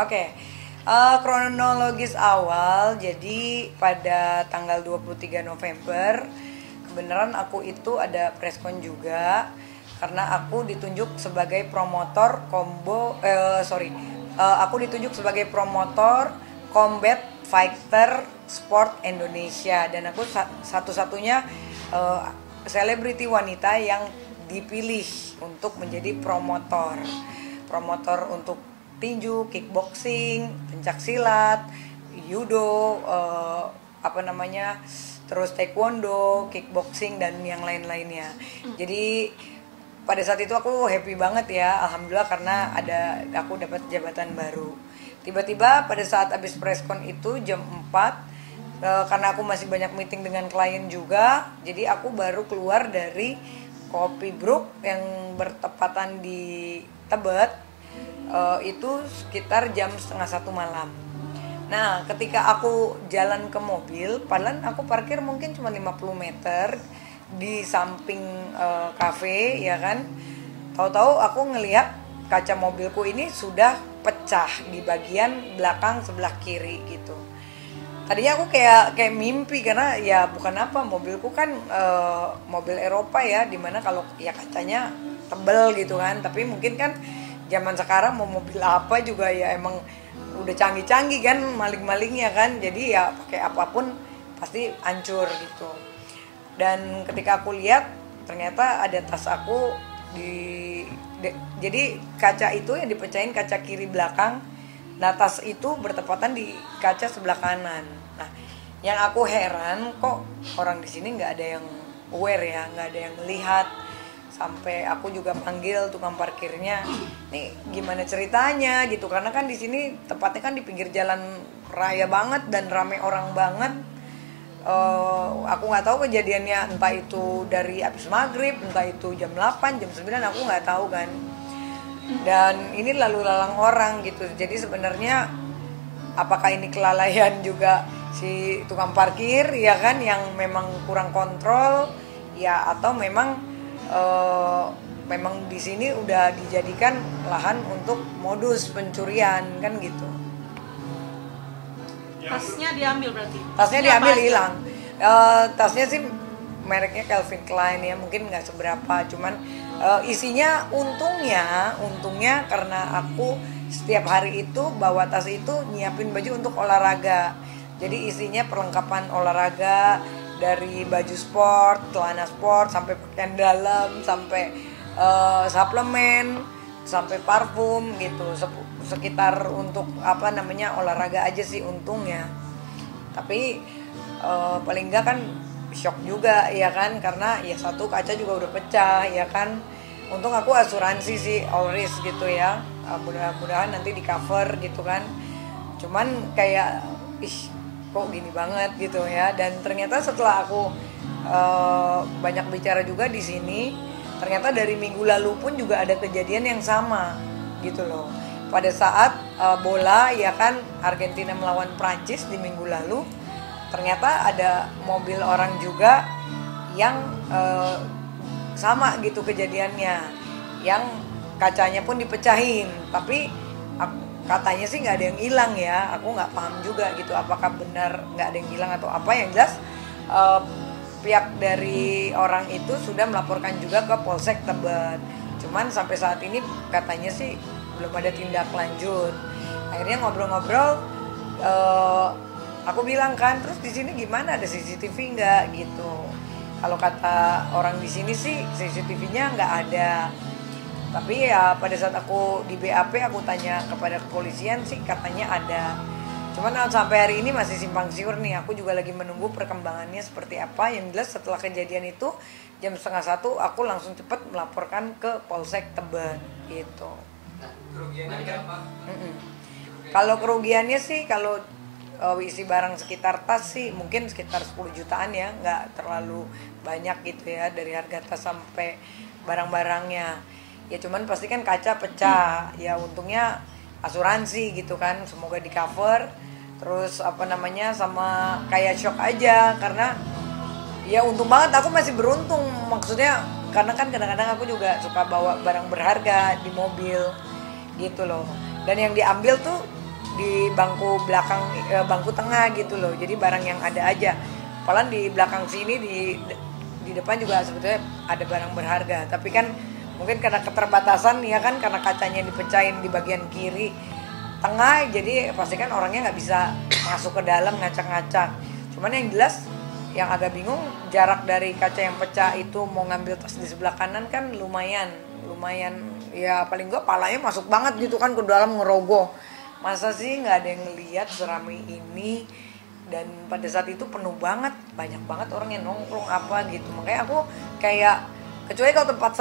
Oke, kronologis awal, jadi pada tanggal 23 November kebenaran aku itu ada preskon juga karena aku ditunjuk sebagai promotor aku ditunjuk sebagai promotor Combat Fighter Sport Indonesia dan aku satu-satunya selebriti wanita yang dipilih untuk menjadi promotor untuk tinju, kickboxing, pencak silat, judo, terus taekwondo, kickboxing dan yang lain-lainnya. Jadi pada saat itu aku happy banget ya, alhamdulillah karena aku dapat jabatan baru. Tiba-tiba pada saat habis preskon itu jam 4, karena aku masih banyak meeting dengan klien juga, jadi aku baru keluar dari Kopi Brook yang bertepatan di Tebet. Itu sekitar jam 12:30 malam. Nah, ketika aku jalan ke mobil, padahal aku parkir mungkin cuma 50 meter di samping kafe, ya kan. Tahu-tahu aku ngelihat kaca mobilku ini sudah pecah di bagian belakang sebelah kiri gitu. Tadinya aku kayak mimpi karena ya bukan apa, mobilku kan mobil Eropa ya, dimana kalau ya kacanya tebel gitu kan, tapi mungkin kan zaman sekarang mau mobil apa juga ya emang udah canggih-canggih kan maling-malingnya kan, jadi ya pakai apapun pasti hancur gitu. Dan ketika aku lihat ternyata ada tas aku jadi kaca itu yang dipecahin kaca kiri belakang, nah tas itu bertepatan di kaca sebelah kanan. Nah, yang aku heran kok orang di sini nggak ada yang aware ya, nggak ada yang melihat. Sampai aku juga panggil tukang parkirnya, nih gimana ceritanya gitu, karena kan di sini tepatnya kan di pinggir jalan raya banget dan ramai orang banget. Aku nggak tahu kejadiannya, entah itu dari habis maghrib, entah itu jam 8, jam 9, aku nggak tahu kan. Dan ini lalu lalang orang gitu, jadi sebenarnya apakah ini kelalaian juga si tukang parkir ya kan, yang memang kurang kontrol ya, atau memang di sini udah dijadikan lahan untuk modus pencurian kan gitu. Tasnya diambil berarti? Tasnya diambil, hilang. Tasnya sih mereknya Calvin Klein ya, mungkin nggak seberapa, cuman isinya untungnya karena aku setiap hari itu bawa tas itu nyiapin baju untuk olahraga. Jadi isinya perlengkapan olahraga, dari baju sport, celana sport, sampai pakaian dalam, sampai suplemen, sampai parfum gitu, sekitar untuk olahraga aja sih untungnya. Tapi paling enggak kan shock juga ya kan, karena ya satu kaca juga udah pecah ya kan. Untung aku asuransi sih, all risk gitu ya, mudah-mudahan nanti di cover gitu kan. Cuman kayak kok gini banget gitu ya. Dan ternyata setelah aku banyak bicara juga di sini, ternyata dari minggu lalu pun juga ada kejadian yang sama gitu loh. Pada saat bola ya kan, Argentina melawan Prancis di minggu lalu, ternyata ada mobil orang juga yang sama gitu kejadiannya, yang kacanya pun dipecahin, tapi katanya sih nggak ada yang hilang ya, aku nggak paham juga gitu apakah benar nggak ada yang hilang atau apa. Yang jelas pihak dari orang itu sudah melaporkan juga ke Polsek Tebet, cuman sampai saat ini katanya sih belum ada tindak lanjut. Akhirnya ngobrol-ngobrol, aku bilang kan, terus di sini gimana, ada CCTV nggak gitu. Kalau kata orang di sini sih CCTV-nya nggak ada. Tapi ya pada saat aku di BAP, aku tanya kepada kepolisian sih katanya ada. Cuman sampai hari ini masih simpang siur nih. Aku juga lagi menunggu perkembangannya seperti apa. Yang jelas setelah kejadian itu jam 12:30 aku langsung cepat melaporkan ke Polsek Tebet gitu. Kerugiannya berapa? Kalau kerugiannya sih, kalau isi barang sekitar tas sih mungkin sekitar 10 jutaan ya, nggak terlalu banyak gitu ya dari harga tas sampai barang-barangnya. Ya cuman pasti kan kaca pecah, ya untungnya asuransi gitu kan, semoga di cover. Terus sama kayak shock aja, karena ya untung banget, aku masih beruntung maksudnya, karena kan kadang-kadang aku juga suka bawa barang berharga di mobil gitu loh. Dan yang diambil tuh di bangku belakang, bangku tengah gitu loh. Jadi barang yang ada aja. Padahal di belakang sini di depan juga sebetulnya ada barang berharga. Tapi kan mungkin karena keterbatasan ya kan, karena kacanya dipecahin di bagian kiri tengah, jadi pasti kan orangnya nggak bisa masuk ke dalam ngacak-ngacak. Cuman yang jelas yang agak bingung, jarak dari kaca yang pecah itu mau ngambil tas di sebelah kanan kan lumayan ya, paling gak palanya masuk banget gitu kan ke dalam, ngerogoh. Masa sih nggak ada yang ngeliat seramai ini. Dan pada saat itu penuh banget, banyak banget orang yang nongkrong apa gitu. Makanya aku kayak, kecuali kalau tempat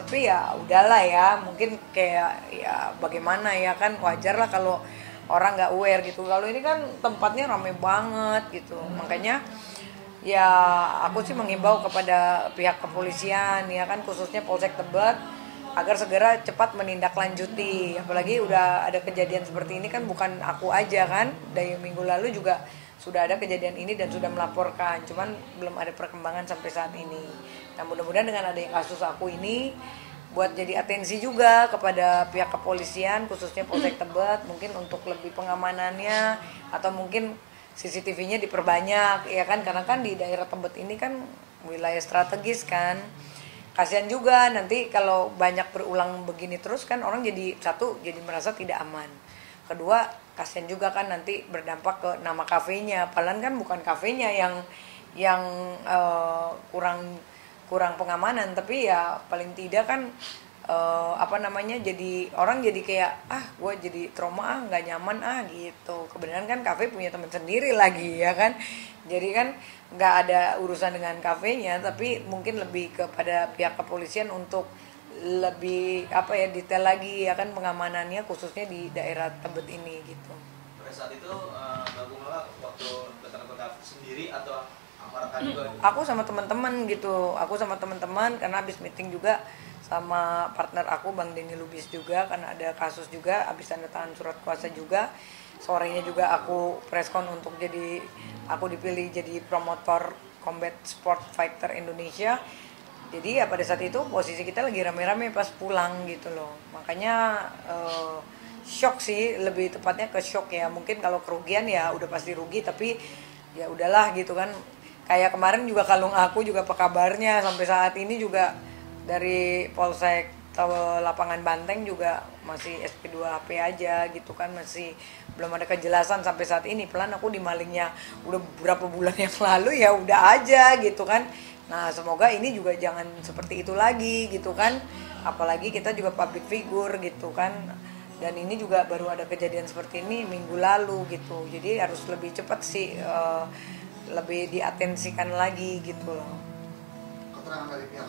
sepi ya udahlah ya, mungkin kayak ya bagaimana ya kan, wajar lah kalau orang nggak aware gitu. Kalau ini kan tempatnya ramai banget gitu. Makanya ya aku sih menghimbau kepada pihak kepolisian ya kan, khususnya Polsek Tebet, agar segera cepat menindaklanjuti. Apalagi udah ada kejadian seperti ini kan, bukan aku aja kan, dari minggu lalu juga sudah ada kejadian ini dan sudah melaporkan, cuman belum ada perkembangan sampai saat ini. Nah mudah-mudahan dengan adanya kasus aku ini buat jadi atensi juga kepada pihak kepolisian, khususnya Polsek Tebet, mungkin untuk lebih pengamanannya, atau mungkin CCTV-nya diperbanyak ya kan, karena kan di daerah Tebet ini kan wilayah strategis kan. Kasihan juga nanti kalau banyak berulang begini terus kan, orang jadi satu jadi merasa tidak aman. Kedua, kasihan juga kan nanti berdampak ke nama kafenya. Padahal kan bukan kafenya yang kurang pengamanan, tapi ya paling tidak kan jadi orang jadi kayak gue jadi trauma nggak nyaman gitu. Kebenaran kan kafe punya teman sendiri lagi ya kan, jadi kan nggak ada urusan dengan kafenya, tapi mungkin lebih kepada pihak kepolisian untuk lebih detail lagi ya kan pengamanannya, khususnya di daerah Tebet ini gitu. Pada saat itu Mbak Gumala waktu datang ke kafe sendiri atau rekan juga? Aku sama teman-teman gitu, karena habis meeting juga sama partner aku Bang Denny Lubis juga, karena ada kasus juga, habis tanda tangan surat kuasa juga. Sorenya juga aku preskon untuk aku dipilih jadi promotor Combat Sport Fighter Indonesia. Jadi ya pada saat itu posisi kita lagi rame-rame pas pulang gitu loh. Makanya shock sih, lebih tepatnya ke shock ya. Mungkin kalau kerugian ya udah pasti rugi, tapi ya udahlah gitu kan. Kayak kemarin juga kalung aku juga apa kabarnya, sampai saat ini juga dari Polsek Lapangan Banteng juga masih SP2HP aja gitu kan, masih belum ada kejelasan sampai saat ini. Pelan aku dimalingnya udah beberapa bulan yang lalu, ya udah aja gitu kan. Nah semoga ini juga jangan seperti itu lagi gitu kan, apalagi kita juga public figure gitu kan, dan ini juga baru ada kejadian seperti ini minggu lalu gitu. Jadi harus lebih cepat sih, lebih diatensikan lagi gitu loh. Keterangan dari pihak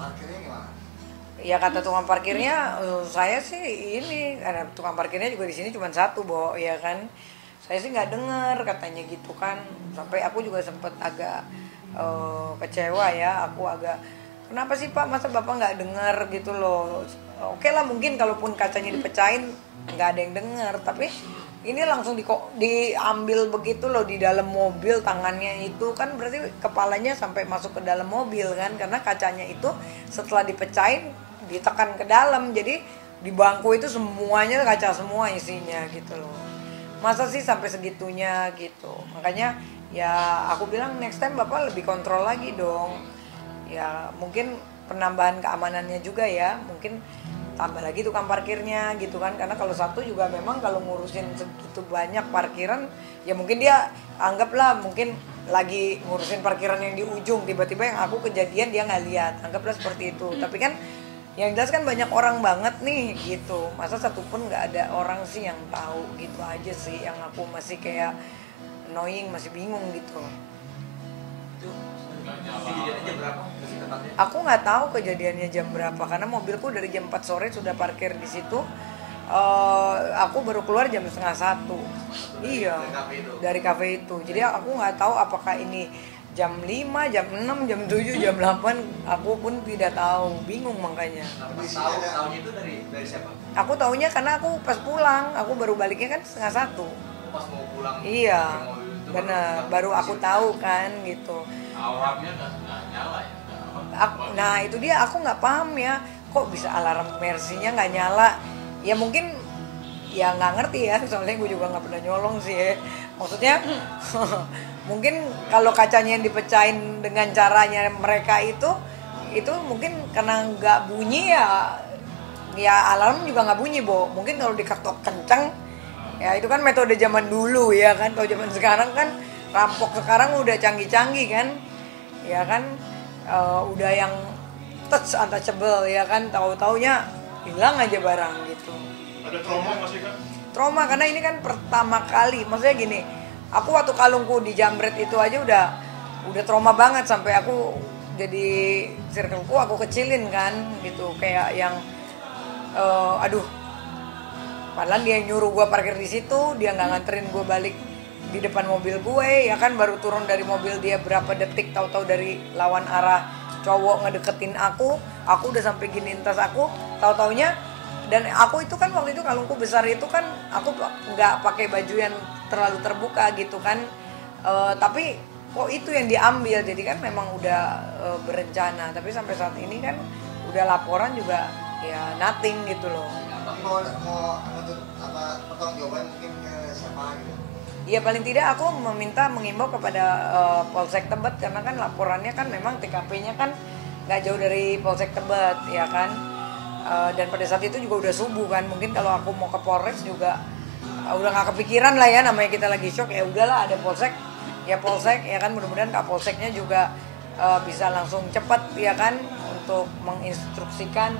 parkirnya gimana? Ya kata tukang parkirnya, saya sih ini, karena tukang parkirnya juga di sini cuma satu, Bo, ya kan. Saya sih nggak dengar katanya gitu kan. Sampai aku juga sempet agak kecewa ya. Aku agak, kenapa sih Pak, masa Bapak nggak dengar gitu loh. Oke lah, mungkin kalaupun kacanya dipecahin nggak ada yang dengar, tapi ini langsung diambil begitu loh di dalam mobil, tangannya itu kan berarti kepalanya sampai masuk ke dalam mobil kan, karena kacanya itu setelah dipecahin ditekan ke dalam, jadi di bangku itu semuanya kaca semua isinya gitu loh. Masa sih sampai segitunya gitu. Makanya ya aku bilang next time Bapak lebih kontrol lagi dong. Ya mungkin penambahan keamanannya juga ya, mungkin tambah lagi tukang parkirnya gitu kan, karena kalau satu juga memang kalau ngurusin segitu banyak parkiran ya mungkin dia anggaplah mungkin lagi ngurusin parkiran yang di ujung, tiba-tiba yang aku kejadian dia nggak lihat, anggaplah seperti itu. Tapi kan yang jelas kan banyak orang banget nih gitu, masa satu pun nggak ada orang sih yang tahu, gitu aja sih yang aku masih kayak annoying, masih bingung gitu. Itu kejadiannya jam berapa? Tepatnya? Aku nggak tahu kejadiannya jam berapa, karena mobilku dari jam 4 sore sudah parkir di situ. Aku baru keluar jam 12:30. Iya, dari kafe itu. Jadi aku nggak tahu apakah ini jam 5, jam 6, jam 7, jam 8. Aku pun tidak tahu, bingung makanya. Tahunya itu dari siapa? Aku taunya karena aku pas pulang, aku baru baliknya kan 12:30. Pas mau pulang. Iya, benar. Baru aku tahu kan gitu. Alarmnya nggak nyala ya? Nah itu dia, aku nggak paham ya, kok bisa alarm Mercy-nya nggak nyala. Ya mungkin ya nggak ngerti ya, soalnya gue juga nggak pernah nyolong sih ya. Maksudnya mungkin kalau kacanya yang dipecahin dengan caranya mereka itu mungkin karena nggak bunyi ya alarm juga nggak bunyi, Bo. Mungkin kalau diketok kenceng ya itu kan metode zaman dulu ya kan. Kalau zaman sekarang kan rampok sekarang udah canggih-canggih kan, ya kan, udah yang touch untouchable ya kan, tahu-taunya hilang aja barang gitu. Ada trauma nggak sih Kak? Trauma karena ini kan pertama kali, maksudnya gini, aku waktu kalungku dijamret itu aja udah trauma banget, sampai aku jadi circleku aku kecilin kan gitu, kayak yang aduh, padahal dia nyuruh gue parkir di situ, dia nggak nganterin gue balik di depan mobil gue ya kan, baru turun dari mobil dia berapa detik, tahu-tahu dari lawan arah cowok ngedeketin aku udah sampai giniin tas aku, tahu-taunya. Dan aku itu kan waktu itu kalungku besar itu kan aku nggak pakai baju yang terlalu terbuka gitu kan, tapi kok itu yang diambil, jadi kan memang udah berencana, tapi sampai saat ini kan udah laporan juga ya nothing gitu loh. Tapi mau menuntut apa pertanggungjawaban mungkin ke siapa gitu? Ya paling tidak aku mengimbau kepada Polsek Tebet, karena kan laporannya kan memang TKP-nya kan nggak jauh dari Polsek Tebet ya kan. Dan pada saat itu juga udah subuh kan, mungkin kalau aku mau ke Polres juga udah nggak kepikiran lah ya, namanya kita lagi shock, ya udahlah ada Polsek ya kan, mudah-mudahan Kak Polseknya juga bisa langsung cepat ya kan untuk menginstruksikan